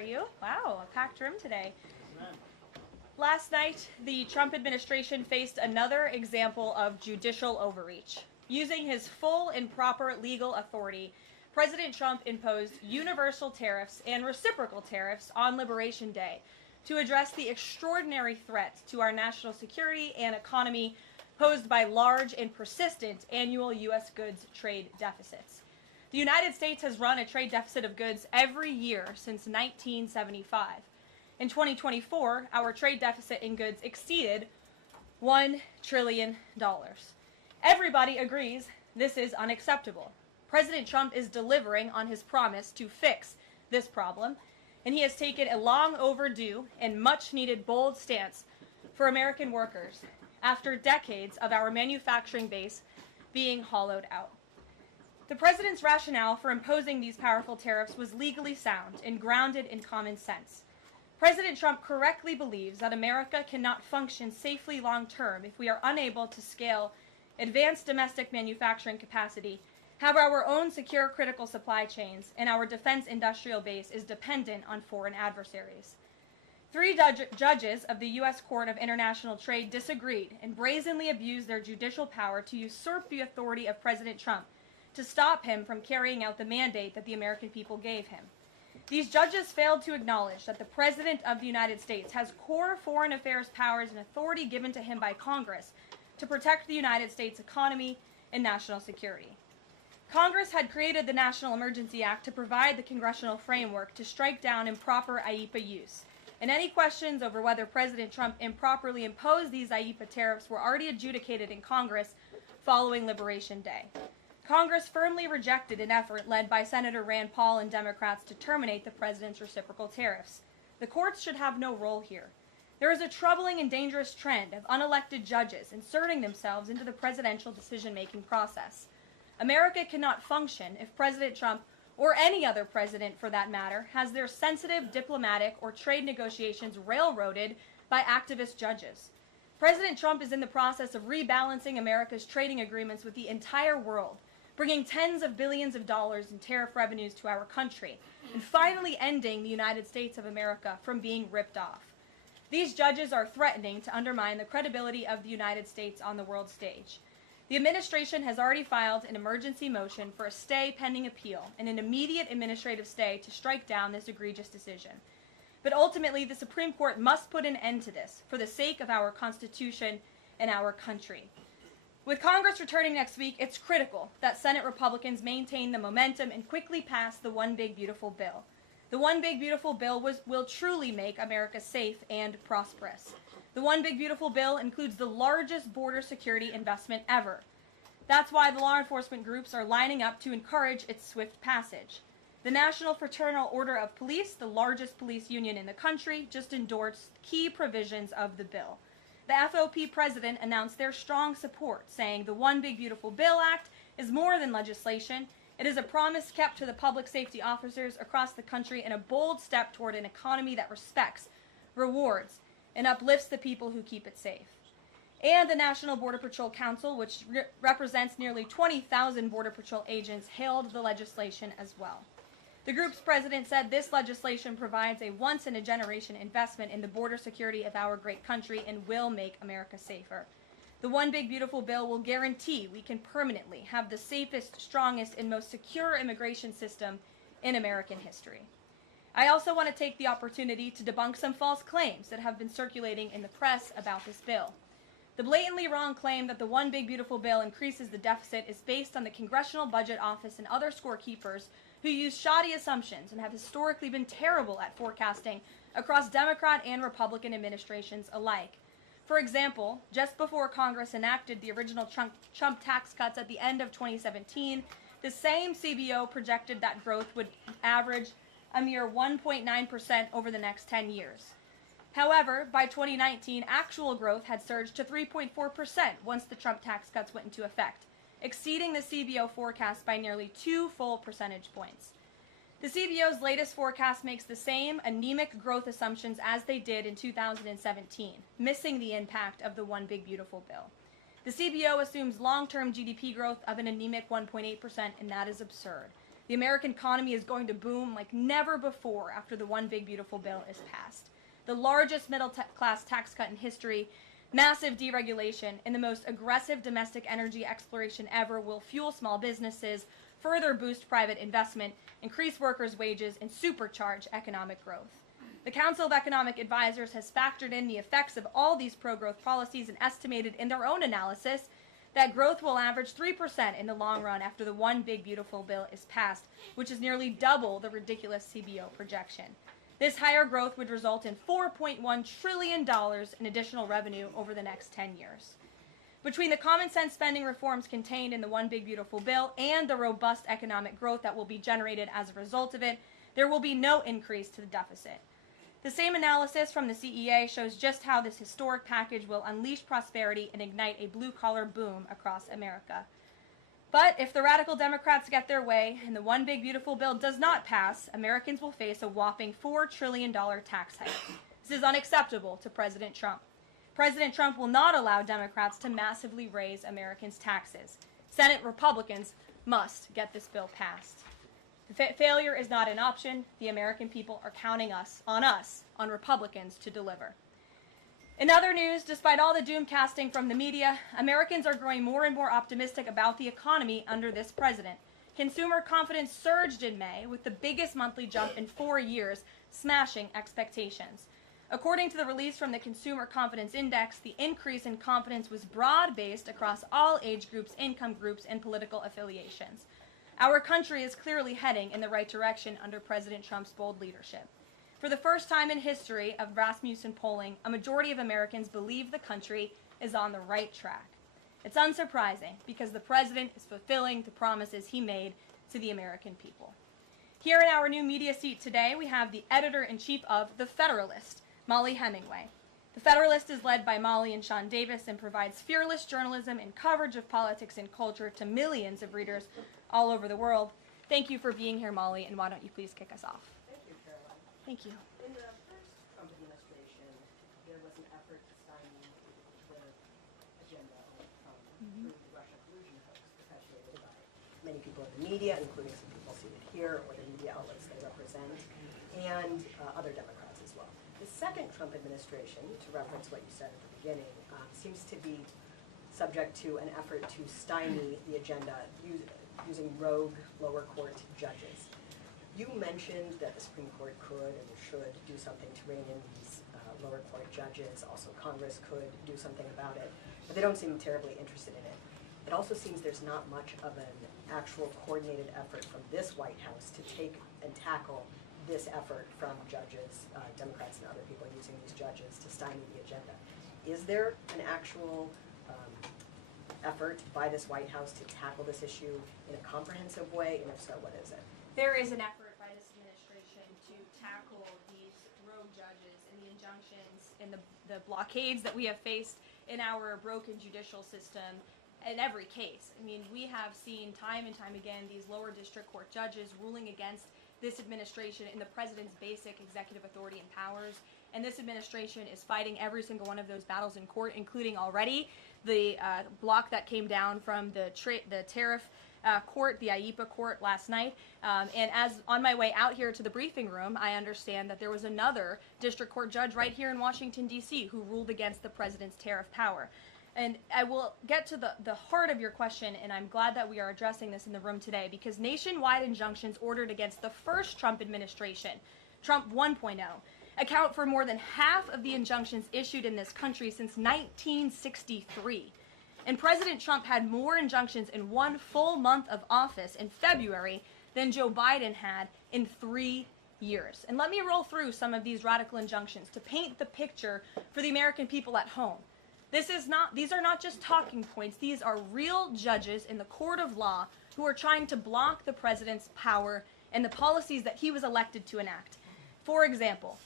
are you? Wow, a packed room today. Last night, the Trump administration faced another example of judicial overreach. Using his full and proper legal authority, President Trump imposed universal tariffs and reciprocal tariffs on Liberation Day to address the extraordinary threat to our national security and economy posed by large and persistent annual U.S. goods trade deficits. The United States has run a trade deficit of goods every year since 1975. In 2024, our trade deficit in goods exceeded $1 trillion. Everybody agrees this is unacceptable. President Trump is delivering on his promise to fix this problem, and he has taken a long overdue and much needed bold stance for American workers after decades of our manufacturing base being hollowed out. The president's rationale for imposing these powerful tariffs was legally sound and grounded in common sense. President Trump correctly believes that America cannot function safely long-term if we are unable to scale advanced domestic manufacturing capacity, have our own secure critical supply chains, and our defense industrial base is dependent on foreign adversaries. Three judges of the U.S. Court of International Trade disagreed and brazenly abused their judicial power to usurp the authority of President Trump to stop him from carrying out the mandate that the American people gave him. These judges failed to acknowledge that the President of the United States has core foreign affairs powers and authority given to him by Congress to protect the United States economy and national security. Congress had created the National Emergency Act to provide the congressional framework to strike down improper IEEPA use, and any questions over whether President Trump improperly imposed these IEEPA tariffs were already adjudicated in Congress following Liberation Day. Congress firmly rejected an effort led by Senator Rand Paul and Democrats to terminate the president's reciprocal tariffs. The courts should have no role here. There is a troubling and dangerous trend of unelected judges inserting themselves into the presidential decision-making process. America cannot function if President Trump, or any other president for that matter, has their sensitive diplomatic or trade negotiations railroaded by activist judges. President Trump is in the process of rebalancing America's trading agreements with the entire world, bringing tens of billions of dollars in tariff revenues to our country, and finally ending the United States of America from being ripped off. These judges are threatening to undermine the credibility of the United States on the world stage. The administration has already filed an emergency motion for a stay pending appeal and an immediate administrative stay to strike down this egregious decision. But ultimately, the Supreme Court must put an end to this for the sake of our Constitution and our country. With Congress returning next week, it's critical that Senate Republicans maintain the momentum and quickly pass the One Big Beautiful Bill. The One Big Beautiful Bill will truly make America safe and prosperous. The One Big Beautiful Bill includes the largest border security investment ever. That's why the law enforcement groups are lining up to encourage its swift passage. The National Fraternal Order of Police, the largest police union in the country, just endorsed key provisions of the bill. The FOP president announced their strong support, saying the One Big Beautiful Bill Act is more than legislation. It is a promise kept to the public safety officers across the country and a bold step toward an economy that respects, rewards, and uplifts the people who keep it safe. And the National Border Patrol Council, which represents nearly 20,000 Border Patrol agents, hailed the legislation as well. The group's president said this legislation provides a once-in-a-generation investment in the border security of our great country and will make America safer. The One Big Beautiful Bill will guarantee we can permanently have the safest, strongest, and most secure immigration system in American history. I also want to take the opportunity to debunk some false claims that have been circulating in the press about this bill. The blatantly wrong claim that the One Big Beautiful Bill increases the deficit is based on the Congressional Budget Office and other scorekeepers who use shoddy assumptions and have historically been terrible at forecasting across Democrat and Republican administrations alike. For example, just before Congress enacted the original Trump tax cuts at the end of 2017, the same CBO projected that growth would average a mere 1.9% over the next 10 years. However, by 2019, actual growth had surged to 3.4% once the Trump tax cuts went into effect, exceeding the CBO forecast by nearly 2 full percentage points. The CBO's latest forecast makes the same anemic growth assumptions as they did in 2017, missing the impact of the One Big Beautiful Bill. The CBO assumes long-term GDP growth of an anemic 1.8%, and that is absurd. The American economy is going to boom like never before after the One Big Beautiful Bill is passed. The largest middle-class tax cut in history, massive deregulation, and the most aggressive domestic energy exploration ever will fuel small businesses, further boost private investment, increase workers' wages, and supercharge economic growth. The Council of Economic Advisors has factored in the effects of all these pro-growth policies and estimated in their own analysis that growth will average 3% in the long run after the One Big Beautiful Bill is passed, which is nearly double the ridiculous CBO projection. This higher growth would result in $4.1 trillion in additional revenue over the next 10 years. Between the common sense spending reforms contained in the One Big Beautiful Bill and the robust economic growth that will be generated as a result of it, there will be no increase to the deficit. The same analysis from the CEA shows just how this historic package will unleash prosperity and ignite a blue-collar boom across America. But if the radical Democrats get their way and the One Big Beautiful Bill does not pass, Americans will face a whopping $4 trillion tax hike. This is unacceptable to President Trump. President Trump will not allow Democrats to massively raise Americans' taxes. Senate Republicans must get this bill passed. Failure is not an option. The American people are counting on Republicans to deliver. In other news, despite all the doom casting from the media, Americans are growing more and more optimistic about the economy under this president. Consumer confidence surged in May with the biggest monthly jump in 4 years, smashing expectations. According to the release from the Consumer Confidence Index, the increase in confidence was broad-based across all age groups, income groups, and political affiliations. Our country is clearly heading in the right direction under President Trump's bold leadership. For the first time in history of Rasmussen polling, a majority of Americans believe the country is on the right track. It's unsurprising because the president is fulfilling the promises he made to the American people. Here in our new media seat today, we have the editor-in-chief of The Federalist, Molly Hemingway. The Federalist is led by Molly and Sean Davis and provides fearless journalism and coverage of politics and culture to millions of readers all over the world. Thank you for being here, Molly, and why don't you please kick us off? Thank you, Caroline. Thank you. In the first Trump administration, there was an effort to stymie the agenda of Trump through the Russia collusion hoax perpetuated by many people in the media, including some people seated here, or the media outlets they represent, and other Democrats as well. The second Trump administration, to reference what you said at the beginning, seems to be subject to an effort to stymie the agenda using rogue lower court judges. You mentioned that the Supreme Court could and should do something to rein in these lower court judges. Also, Congress could do something about it, but they don't seem terribly interested in it. It also seems there's not much of an actual coordinated effort from this White House to take and tackle this effort from judges, Democrats and other people using these judges to stymie the agenda. Is there an actual effort by this White House to tackle this issue in a comprehensive way, and if so, what is it? There is an effort by this administration to tackle these rogue judges and the injunctions and the blockades that we have faced in our broken judicial system in every case. I mean, we have seen time and time again these lower district court judges ruling against this administration in the president's basic executive authority and powers. And this administration is fighting every single one of those battles in court, including already the block that came down from the tariff court, the IEPA court last night. And as on my way out here to the briefing room, I understand that there was another district court judge right here in Washington, D.C. who ruled against the president's tariff power. And I will get to the heart of your question, and I'm glad that we are addressing this in the room today, because nationwide injunctions ordered against the first Trump administration, Trump 1.0, account for more than half of the injunctions issued in this country since 1963. And President Trump had more injunctions in one full month of office in February than Joe Biden had in 3 years. And let me roll through some of these radical injunctions to paint the picture for the American people at home. These are not just talking points. These are real judges in the court of law who are trying to block the president's power and the policies that he was elected to enact. For example,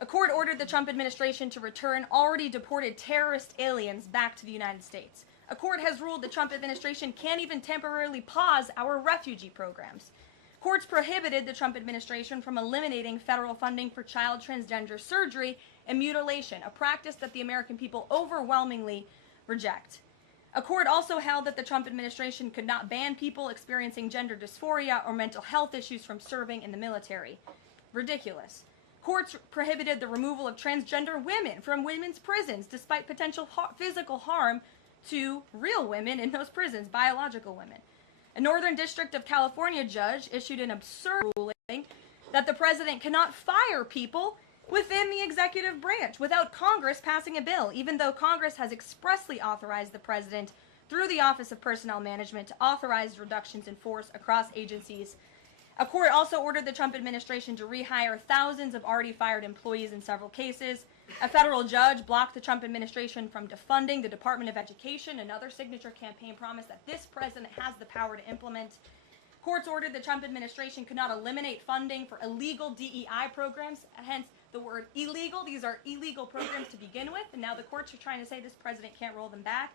a court ordered the Trump administration to return already deported terrorist aliens back to the United States. A court has ruled the Trump administration can't even temporarily pause our refugee programs. Courts prohibited the Trump administration from eliminating federal funding for child transgender surgery and mutilation, a practice that the American people overwhelmingly reject. A court also held that the Trump administration could not ban people experiencing gender dysphoria or mental health issues from serving in the military. Ridiculous. Courts prohibited the removal of transgender women from women's prisons despite potential physical harm to real women in those prisons, biological women. A Northern District of California judge issued an absurd ruling that the president cannot fire people within the executive branch without Congress passing a bill, even though Congress has expressly authorized the president through the Office of Personnel Management to authorize reductions in force across agencies. A court also ordered the Trump administration to rehire thousands of already fired employees in several cases. A federal judge blocked the Trump administration from defunding the Department of Education, another signature campaign promise that this president has the power to implement. Courts ordered the Trump administration could not eliminate funding for illegal DEI programs, hence the word illegal. These are illegal programs to begin with, and now the courts are trying to say this president can't roll them back.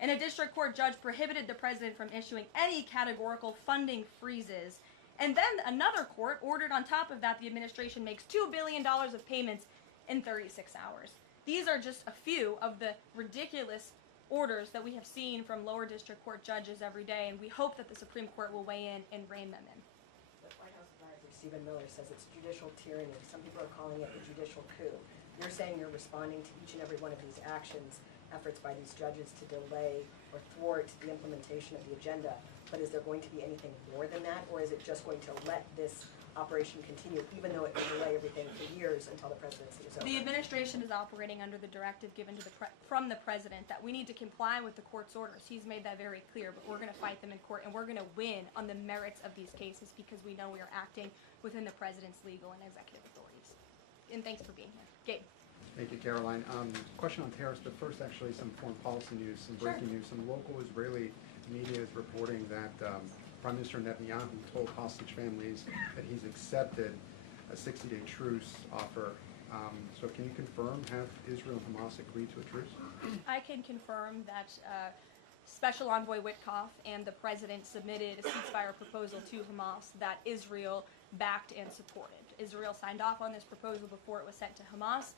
And a district court judge prohibited the president from issuing any categorical funding freezes. And then another court ordered on top of that the administration makes $2 billion of payments in 36 hours. These are just a few of the ridiculous orders that we have seen from lower district court judges every day, and we hope that the Supreme Court will weigh in and rein them in. The White House advisor, Stephen Miller, says it's judicial tyranny. Some people are calling it a judicial coup. You're saying you're responding to each and every one of these actions, efforts by these judges to delay or thwart the implementation of the agenda, but is there going to be anything more than that, or is it just going to let this operation continue, even though it will delay everything for years until the presidency is over? The administration is operating under the directive given to from the president that we need to comply with the court's orders. He's made that very clear, but we're going to fight them in court, and we're going to win on the merits of these cases because we know we are acting within the president's legal and executive authorities. And thanks for being here. Gabe. Thank you, Karoline. Question on tariffs, but first actually some foreign policy news, some breaking news. Some local Israeli media is reporting that Prime Minister Netanyahu told hostage families that he's accepted a 60-day truce offer. So can you confirm, have Israel and Hamas agreed to a truce? I can confirm that Special Envoy Witkoff and the president submitted a ceasefire proposal to Hamas that Israel backed and supported. Israel signed off on this proposal before it was sent to Hamas.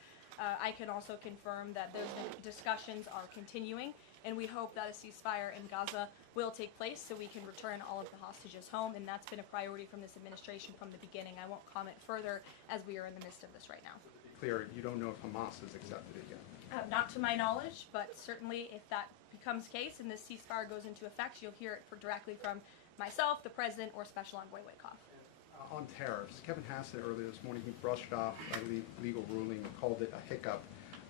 I can also confirm that those discussions are continuing, and we hope that a ceasefire in Gaza will take place so we can return all of the hostages home, and that's been a priority from this administration from the beginning. I won't comment further as we are in the midst of this right now. Clear, you don't know if Hamas has accepted it yet? Not to my knowledge, but certainly if that becomes the case and this ceasefire goes into effect, you'll hear it directly from myself, the president, or Special Envoy Witkoff. On tariffs, Kevin Hassett earlier this morning, he brushed off a legal ruling and called it a hiccup,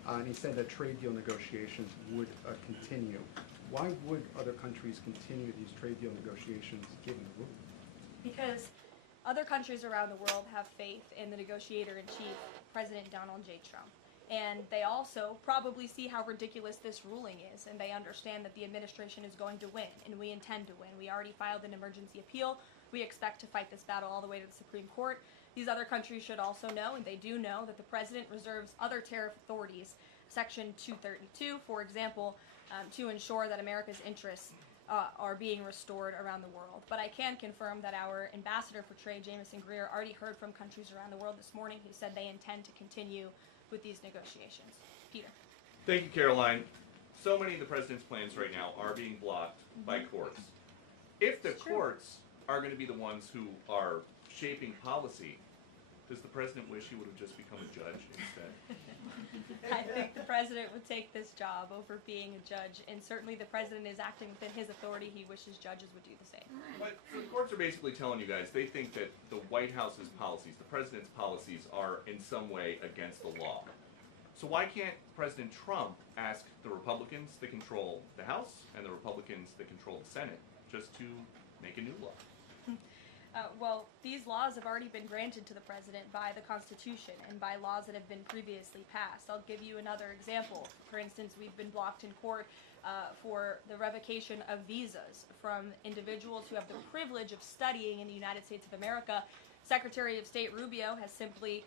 and he said that trade deal negotiations would continue. Why would other countries continue these trade deal negotiations given the ruling? Because other countries around the world have faith in the negotiator-in-chief, President Donald J. Trump. And they also probably see how ridiculous this ruling is, and they understand that the administration is going to win, and we intend to win. We already filed an emergency appeal. We expect to fight this battle all the way to the Supreme Court. These other countries should also know, and they do know, that the president reserves other tariff authorities, Section 232, for example, to ensure that America's interests are being restored around the world. But I can confirm that our ambassador for trade, Jameson Greer, already heard from countries around the world this morning who said they intend to continue with these negotiations. Peter. Thank you, Karoline. So many of the president's plans right now are being blocked by courts. If the courts are going to be the ones who are shaping policy, does the president wish he would have just become a judge instead? I think the president would take this job over being a judge, and certainly the president is acting within his authority. He wishes judges would do the same. But the courts are basically telling you guys they think that the White House's policies, the president's policies, are in some way against the law. So why can't President Trump ask the Republicans that control the House and the Republicans that control the Senate just to make a new law? Well, these laws have already been granted to the president by the Constitution and by laws that have been previously passed. I'll give you another example. For instance, we've been blocked in court for the revocation of visas from individuals who have the privilege of studying in the United States of America. Secretary of State Rubio has simply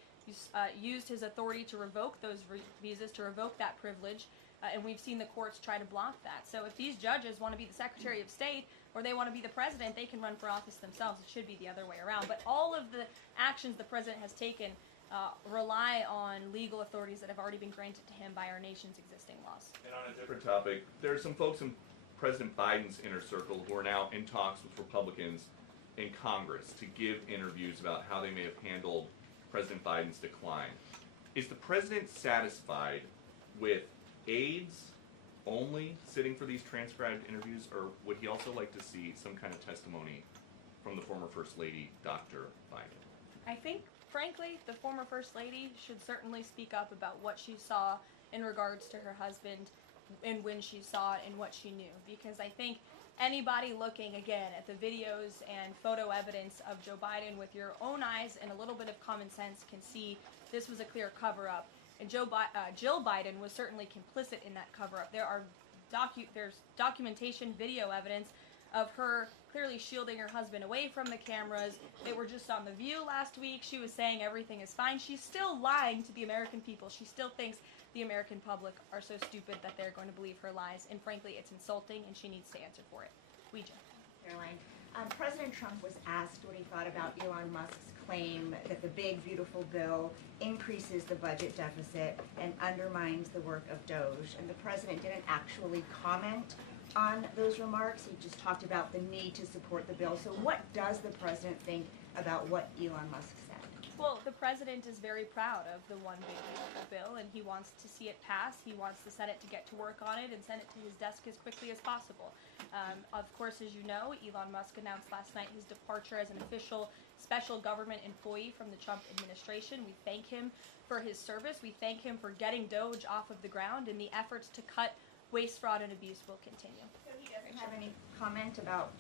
used his authority to revoke those visas, to revoke that privilege, and we've seen the courts try to block that. So if these judges want to be the Secretary of State or they want to be the president, they can run for office themselves. It should be the other way around. But all of the actions the president has taken rely on legal authorities that have already been granted to him by our nation's existing laws. And on a different topic, there are some folks in President Biden's inner circle, who are now in talks with Republicans in Congress to give interviews about how they may have handled President Biden's decline. Is the president satisfied with aides only sitting for these transcribed interviews, or would he also like to see some kind of testimony from the former First Lady, Dr. Biden? I think, frankly, the former First Lady should certainly speak up about what she saw in regards to her husband and when she saw it and what she knew. Because I think anybody looking, again, at the videos and photo evidence of Joe Biden with your own eyes and a little bit of common sense can see this was a clear cover-up. And Jill Biden was certainly complicit in that cover-up. There's documentation, video evidence of her clearly shielding her husband away from the cameras. They were just on The View last week. She was saying everything is fine. She's still lying to the American people. She still thinks the American public are so stupid that they're going to believe her lies. And frankly, it's insulting, and she needs to answer for it. Ouija. Caroline, President Trump was asked what he thought about Elon Musk's claim that the big, beautiful bill increases the budget deficit and undermines the work of DOGE. And the president didn't actually comment on those remarks. He just talked about the need to support the bill. So what does the president think about what Elon Musk said? Well, the president is very proud of the one big beautiful bill, and he wants to see it pass. He wants the Senate to get to work on it and send it to his desk as quickly as possible. Of course, as you know, Elon Musk announced last night his departure as an official special government employee from the Trump administration. We thank him for his service. We thank him for getting DOGE off of the ground, and the efforts to cut waste, fraud, and abuse will continue. So he doesn't have any comment about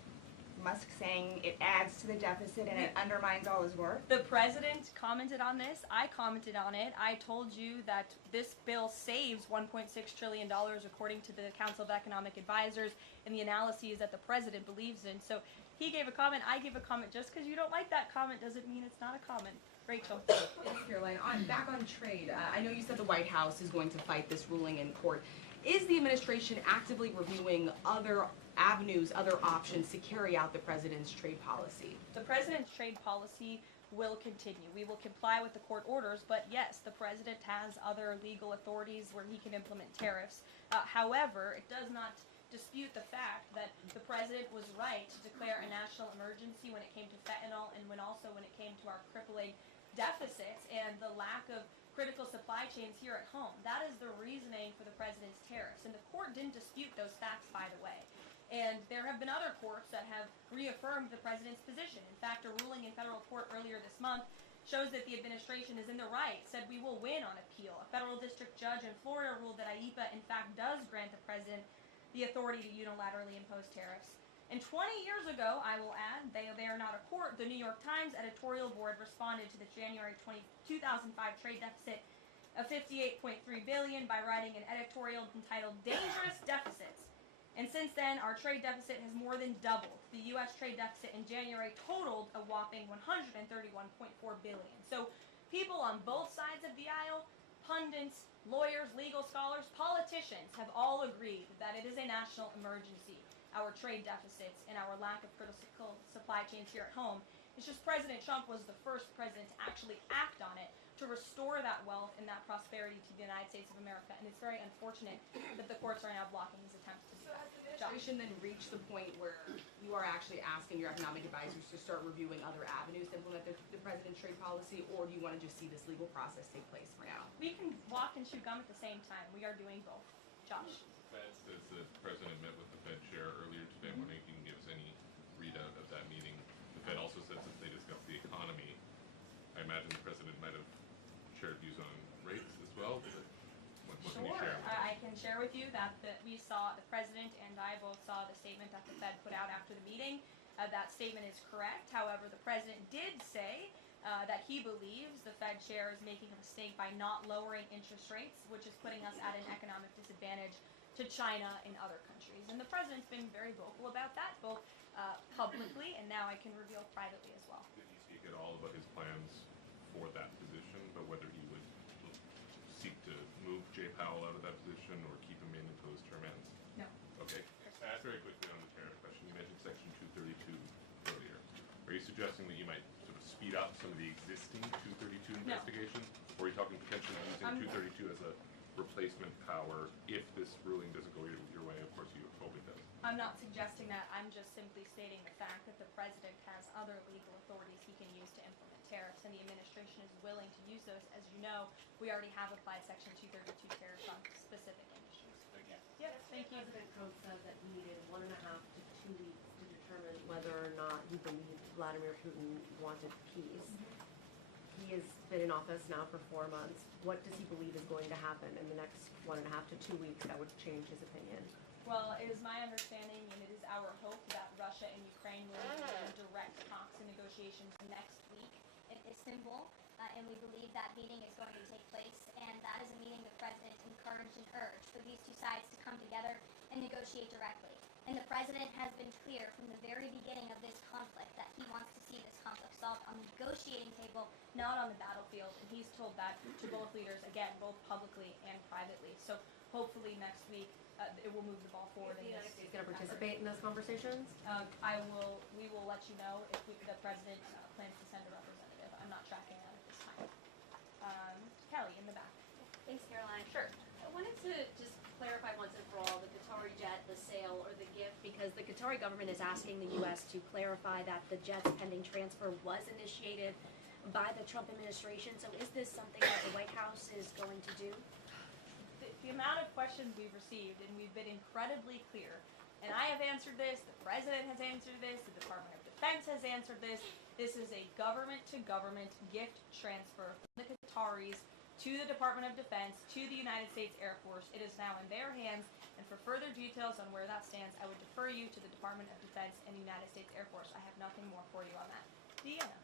Musk saying it adds to the deficit and it undermines all his work? The president commented on this. I commented on it. I told you that this bill saves $1.6 trillion according to the Council of Economic Advisors and the analyses that the president believes in. So he gave a comment. I gave a comment. Just because you don't like that comment doesn't mean it's not a comment. Rachel. Yes, Caroline. Back on trade, I know you said the White House is going to fight this ruling in court. Is the administration actively reviewing other avenues, other options to carry out the president's trade policy? The president's trade policy will continue. We will comply with the court orders, but yes, the president has other legal authorities where he can implement tariffs. However, it does not dispute the fact that the president was right to declare a national emergency when it came to fentanyl and when it came to our crippling deficits and the lack of critical supply chains here at home. That is the reasoning for the president's tariffs. And the court didn't dispute those facts, by the way. And there have been other courts that have reaffirmed the president's position. In fact, a ruling in federal court earlier this month shows that the administration is in the right, said we will win on appeal. A federal district judge in Florida ruled that IEEPA, in fact, does grant the president the authority to unilaterally impose tariffs. And 20 years ago, I will add, they are not a court, the New York Times editorial board responded to the January 2005 trade deficit of $58.3 billion by writing an editorial entitled Dangerous Deficits. And since then, our trade deficit has more than doubled. The U.S. trade deficit in January totaled a whopping $131.4 billion. So people on both sides of the aisle, pundits, lawyers, legal scholars, politicians have all agreed that it is a national emergency, our trade deficits and our lack of critical supply chains here at home. It's just President Trump was the first president to actually act on it to restore that wealth and that prosperity to the United States of America. And it's very unfortunate that the courts are now blocking his attempts to do So that. has the administration then reached the point where you are actually asking your economic advisors to start reviewing other avenues to implement the president's trade policy, or do you want to just see this legal process take place for now? We can walk and chew gum at the same time. We are doing both. Josh. The Fed says the president met with the Fed chair earlier today. I'm wondering if you can give us any readout of that meeting. The Fed also says that they discussed the economy. I imagine the president might have shared views on rates as well. What can you share? I can share with you that we saw, the president and I both saw the statement that the Fed put out after the meeting. That statement is correct. However, the president did say that he believes the Fed chair is making a mistake by not lowering interest rates, which is putting us at an economic disadvantage to China and other countries. And the president's been very vocal about that, both publicly and now I can reveal privately as well. Did he speak at all about his plans for that position, but whether he would seek to move Jay Powell out of that position or keep him in until his term ends? No. Okay. Very quickly on the tariff question, you mentioned Section 232 earlier. Are you suggesting that you might sort of speed up some of the existing 232 investigations? Or are you talking potentially using 232 as a replacement power if this ruling doesn't go your way? Of course, you hope it does. I'm not suggesting that. I'm just simply stating the fact that the president has other legal authorities he can use to implement tariffs, and the administration is willing to use those. As you know, we already have applied Section 232 tariffs on specific industries. Thank you. Yep, thank you. President Trump said that he needed 1.5 to 2 weeks to determine whether or not he believed Vladimir Putin wanted peace. He has been in office now for 4 months. What does he believe is going to happen in the next 1.5 to 2 weeks that would change his opinion? Well, it is my understanding, and it is our hope, that Russia and Ukraine will begin direct talks and negotiations next week In Istanbul, and we believe that meeting is going to take place, and that is a meeting the president encouraged and urged for these two sides to come together and negotiate directly. And the president has been clear from the very beginning of this conflict that he wants to see this conflict solved on the negotiating table, not on the battlefield, and he's told that to both leaders, again, both publicly and privately. So hopefully next week it will move the ball forward. Is the United States going to effort. participate in those conversations? We will let you know if the president plans to send a representative. I'm not tracking that at this time. Kelly, in the back. Thanks, Caroline. Sure. I wanted to just clarify once and for all the Qatari jet, the sale, or the gift, because the Qatari government is asking the U.S. to clarify that the jet's pending transfer was initiated by the Trump administration. So is this something that the White House is going to do? The amount of questions we've received, and we've been incredibly clear, and I have answered this, the president has answered this, the Department of Defense has answered this. This is a government-to-government gift transfer from the Qataris to the Department of Defense, to the United States Air Force. It is now in their hands, and for further details on where that stands, I would defer you to the Department of Defense and the United States Air Force. I have nothing more for you on that. Deanna.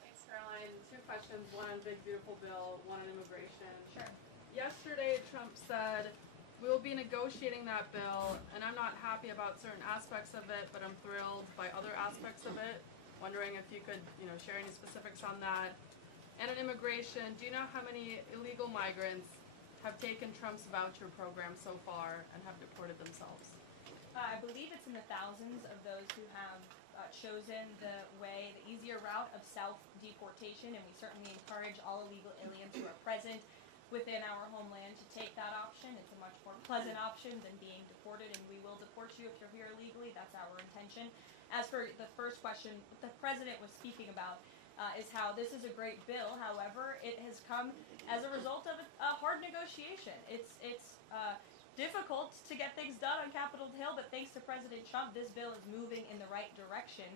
Thanks, Caroline. 2 questions, one on Big Beautiful Bill, one on immigration. Sure. Yesterday, Trump said, we will be negotiating that bill, and I'm not happy about certain aspects of it, but I'm thrilled by other aspects of it. Wondering if you could, share any specifics on that. And on immigration, do you know how many illegal migrants have taken Trump's voucher program so far and have deported themselves? I believe it's in the thousands of those who have chosen the easier route of self-deportation, and we certainly encourage all illegal aliens who are present within our homeland to take that option. It's a much more pleasant option than being deported, and we will deport you if you're here illegally. That's our intention. As for the first question, what the president was speaking about is how this is a great bill. However, it has come as a result of a hard negotiation. It's difficult to get things done on Capitol Hill, but thanks to President Trump, this bill is moving in the right direction.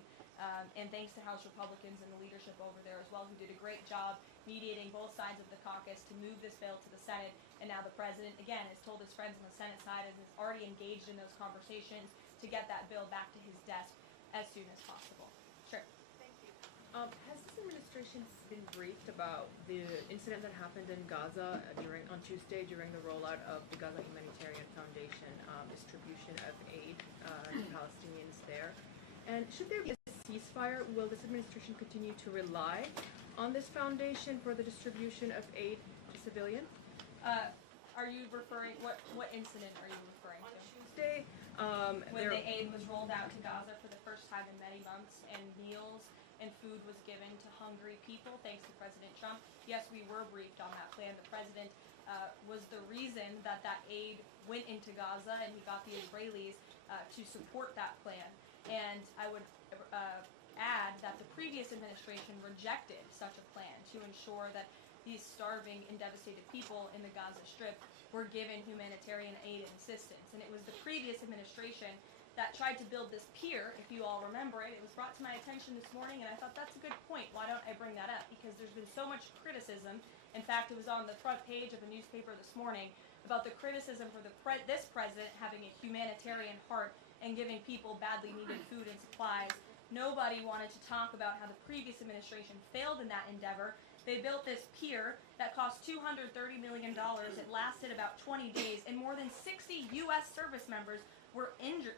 And thanks to House Republicans and the leadership over there as well, who did a great job mediating both sides of the caucus to move this bill to the Senate. And now the president, again, has told his friends on the Senate side and is already engaged in those conversations to get that bill back to his desk as soon as possible. Sure. Thank you. Has this administration been briefed about the incident that happened in Gaza on Tuesday during the rollout of the Gaza Humanitarian Foundation distribution of aid to Palestinians there? And should there be a ceasefire, will this administration continue to rely on this foundation for the distribution of aid to civilians? Are you referring, what incident are you referring On to? Tuesday, When the aid was rolled out to Gaza for the first time in many months, and meals and food was given to hungry people, thanks to President Trump. Yes, we were briefed on that plan. The president was the reason that aid went into Gaza, and he got the Israelis to support that plan. And I would add that the previous administration rejected such a plan to ensure that these starving and devastated people in the Gaza Strip were given humanitarian aid and assistance. And it was the previous administration that tried to build this pier, if you all remember it. It was brought to my attention this morning, and I thought that's a good point. Why don't I bring that up? Because there's been so much criticism. In fact, it was on the front page of a newspaper this morning about the criticism for this president having a humanitarian heart and giving people badly needed food and supplies. Nobody wanted to talk about how the previous administration failed in that endeavor. They built this pier that cost $230 million. It lasted about 20 days, and more than 60 U.S. service members were injured,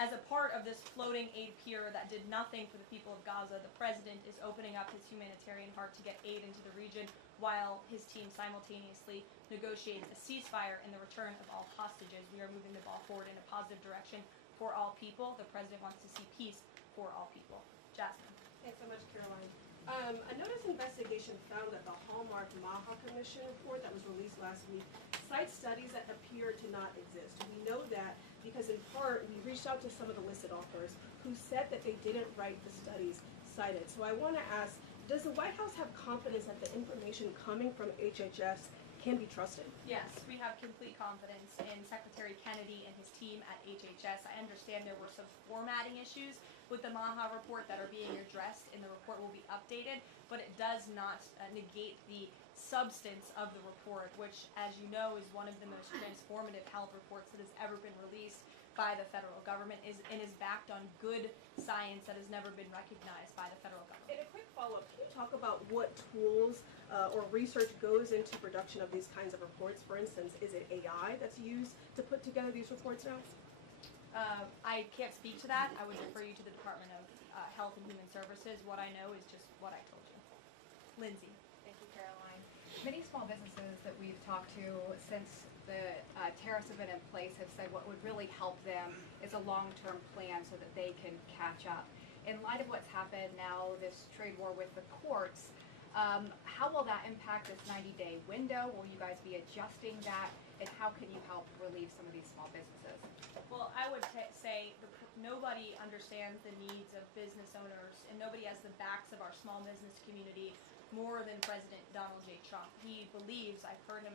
as a part of this floating aid pier that did nothing for the people of Gaza. The president is opening up his humanitarian heart to get aid into the region while his team simultaneously negotiates a ceasefire and the return of all hostages. We are moving the ball forward in a positive direction for all people. The president wants to see peace for all people. Jasmine. Thanks so much, Caroline. A notice investigation found that the hallmark landmark Maha Commission report that was released last week cites studies that appear to not exist. We know that because in part, we reached out to some of the listed authors who said that they didn't write the studies cited. So I want to ask, does the White House have confidence that the information coming from HHS can be trusted? Yes, we have complete confidence in Secretary Kennedy and his team at HHS. I understand there were some formatting issues with the Maha report that are being addressed, and the report will be updated, but it does not negate the substance of the report, which, as you know, is one of the most transformative health reports that has ever been released by the federal government and is backed on good science that has never been recognized by the federal government. And a quick follow-up, can you talk about what tools or research goes into production of these kinds of reports? For instance, is it AI that's used to put together these reports now? I can't speak to that. I would refer you to the Department of Health and Human Services. What I know is just what I told you. Lindsay. Thank you, Caroline. Many small businesses that we've talked to since the tariffs have been in place have said what would really help them is a long-term plan so that they can catch up. In light of what's happened now, this trade war with the courts, how will that impact this 90-day window? Will you guys be adjusting that? And how can you help relieve some of these small businesses? Well, I would say nobody understands the needs of business owners, and nobody has the backs of our small business community more than President Donald J. Trump. He believes, I've heard him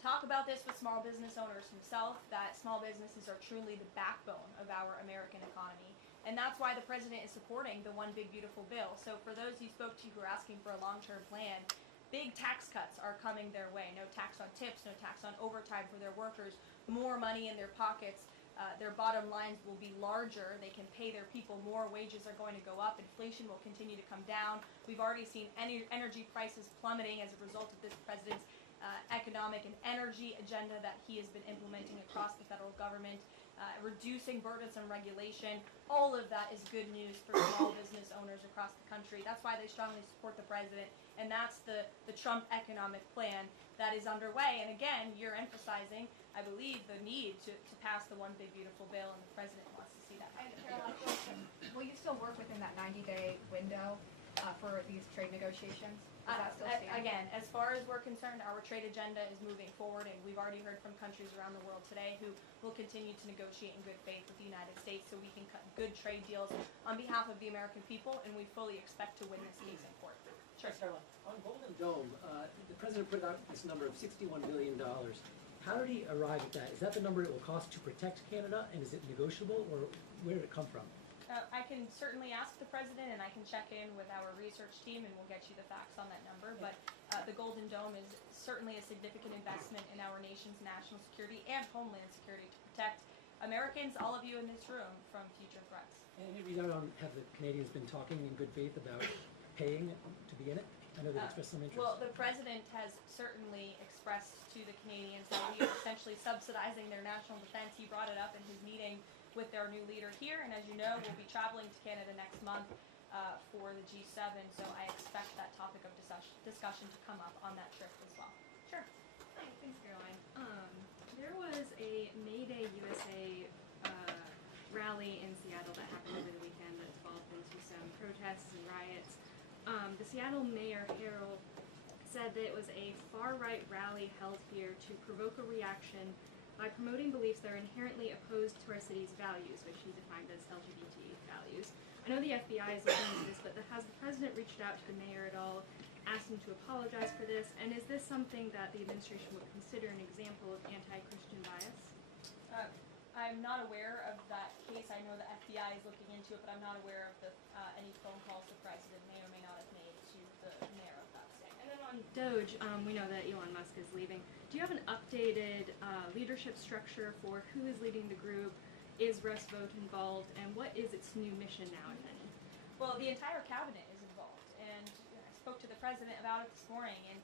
talk about this with small business owners himself, that small businesses are truly the backbone of our American economy. And that's why the president is supporting the One Big Beautiful Bill. So for those you spoke to who are asking for a long-term plan, big tax cuts are coming their way. No tax on tips, no tax on overtime for their workers, more money in their pockets. Their bottom lines will be larger. They can pay their people more. Wages are going to go up. Inflation will continue to come down. We've already seen energy prices plummeting as a result of this president's economic and energy agenda that he has been implementing across the federal government, reducing burdensome regulation. All of that is good news for small business owners across the country. That's why they strongly support the president, and that's the Trump economic plan that is underway. And again, you're emphasizing, I believe, the need to pass the One Big Beautiful Bill, and the president wants to see that. And Caroline, will you still work within that 90-day window for these trade negotiations? Does that still stand? Again, as far as we're concerned, our trade agenda is moving forward, and we've already heard from countries around the world today who will continue to negotiate in good faith with the United States so we can cut good trade deals on behalf of the American people, and we fully expect to win this case in court. Sure. Caroline, on Golden Dome, the president put out this number of $61 billion. How did he arrive at that? Is that the number it will cost to protect Canada, and is it negotiable, or where did it come from? I can certainly ask the president, and I can check in with our research team, and we'll get you the facts on that number. But the Golden Dome is certainly a significant investment in our nation's national security and homeland security to protect Americans, all of you in this room, from future threats. And have the Canadians been talking in good faith about paying to be in it? I know they expressed some interest. Well, the president has certainly expressed to the Canadians that we are essentially subsidizing their national defense. He brought it up in his meeting with their new leader here, and as you know, we'll be traveling to Canada next month for the G7, so I expect that topic of discussion to come up on that trip as well. Sure. Hi, thanks, Caroline. There was a May Day USA rally in Seattle that happened over the weekend that developed into some protests and riots. The Seattle Mayor Harrell said that it was a far-right rally held here to provoke a reaction by promoting beliefs that are inherently opposed to our city's values, which he defined as LGBT values. I know the FBI is looking into this, but has the president reached out to the mayor at all, asked him to apologize for this, and is this something that the administration would consider an example of anti-Christian bias? I'm not aware of that case. I know the FBI is looking into it, but I'm not aware of any phone calls the president may or may not have made to the mayor of that state. And then on DOGE, we know that Elon Musk is leaving. Do you have an updated leadership structure for who is leading the group? Is Russ Vought involved? And what is its new mission now, if any? Well, the entire cabinet is involved, and I spoke to the president about it this morning, and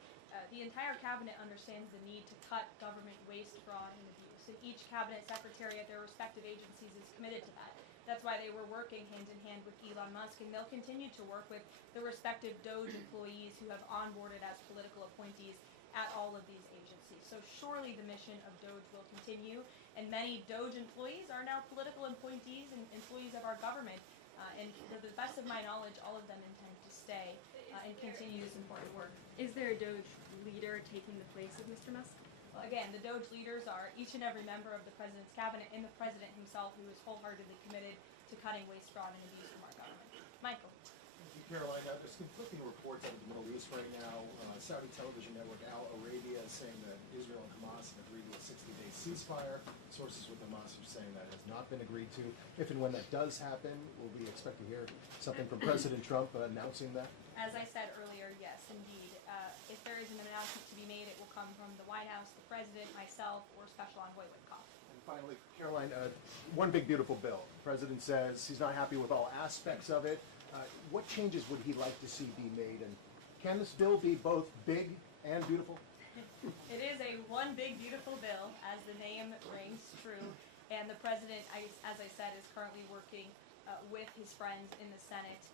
the entire cabinet understands the need to cut government waste, fraud, and abuse. And each cabinet secretary at their respective agencies is committed to that. That's why they were working hand in hand with Elon Musk, and they'll continue to work with the respective DOGE employees who have onboarded as political appointees at all of these agencies. So surely the mission of DOGE will continue, and many DOGE employees are now political appointees and employees of our government. And to the best of my knowledge, all of them intend to stay and continue this important work. Is there a DOGE leader taking the place of Mr. Musk? Well, again, the DOGE leaders are each and every member of the president's cabinet and the president himself, who is wholeheartedly committed to cutting waste, fraud, and abuse from our government. Michael. Thank you, Caroline. There's conflicting reports out of the Middle East right now. Saudi television network Al Arabia is saying that Israel and Hamas have agreed to a 60-day ceasefire. Sources with Hamas are saying that has not been agreed to. If and when that does happen, will we expect to hear something from President Trump announcing that? As I said earlier, yes, indeed. If there is an announcement to be made, it will come from the White House, the president, myself, or Special Envoy Witkoff. And finally, Caroline, one big beautiful bill. The president says he's not happy with all aspects of it. What changes would he like to see be made? And can this bill be both big and beautiful? It is a one big beautiful bill, as the name rings true. And the president, as I said, is currently working with his friends in the Senate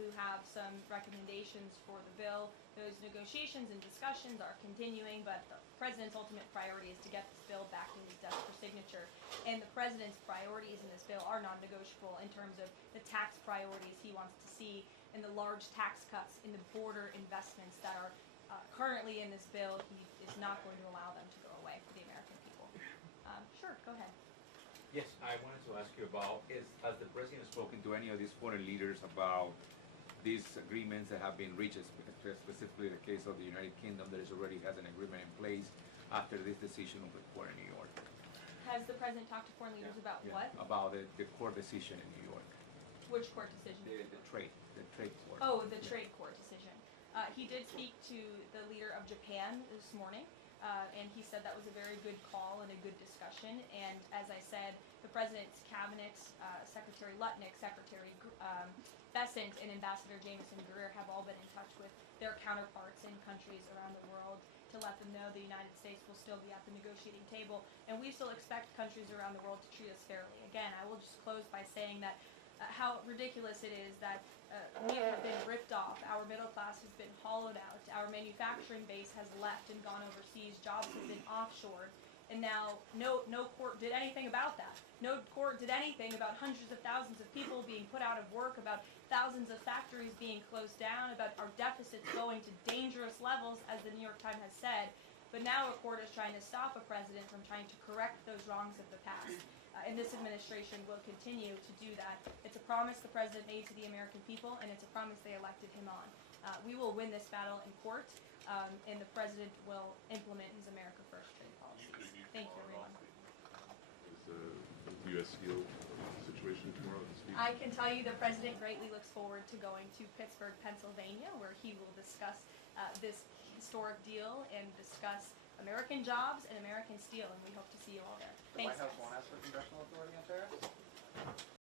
who have some recommendations for the bill. Those negotiations and discussions are continuing, but the president's ultimate priority is to get this bill back in his desk for signature. And the president's priorities in this bill are non-negotiable in terms of the tax priorities he wants to see and the large tax cuts in the border investments that are currently in this bill. He is not going to allow them to go away for the American people. Sure, go ahead. Yes, I wanted to ask you about, has the president spoken to any of these foreign leaders about these agreements that have been reached, specifically the case of the United Kingdom that already has an agreement in place after this decision of the court in New York? Has the president talked to foreign leaders about what? About the court decision in New York. Which court decision? The trade court. Oh, the trade court decision. He did speak to the leader of Japan this morning. And he said that was a very good call and a good discussion. And as I said, the president's cabinet, Secretary Lutnick, Secretary Bessent, and Ambassador Jameson Greer have all been in touch with their counterparts in countries around the world to let them know the United States will still be at the negotiating table. And we still expect countries around the world to treat us fairly. Again, I will just close by saying that how ridiculous it is that we have been ripped off, our middle class has been hollowed out, our manufacturing base has left and gone overseas, jobs have been offshored, and now no court did anything about that. No court did anything about hundreds of thousands of people being put out of work, about thousands of factories being closed down, about our deficits going to dangerous levels, as the New York Times has said. But now a court is trying to stop a president from trying to correct those wrongs of the past. And this administration will continue to do that. It's a promise the president made to the American people, and it's a promise they elected him on. We will win this battle in court, and the president will implement his America First trade policies. Thank you, everyone. Is the U.S. Steel situation tomorrow this week? I can tell you the president greatly looks forward to going to Pittsburgh, Pennsylvania, where he will discuss this historic deal and discuss American jobs and American steel, and we hope to see you all there. The Thanks, White House guys. won't ask for congressional authority on tariffs?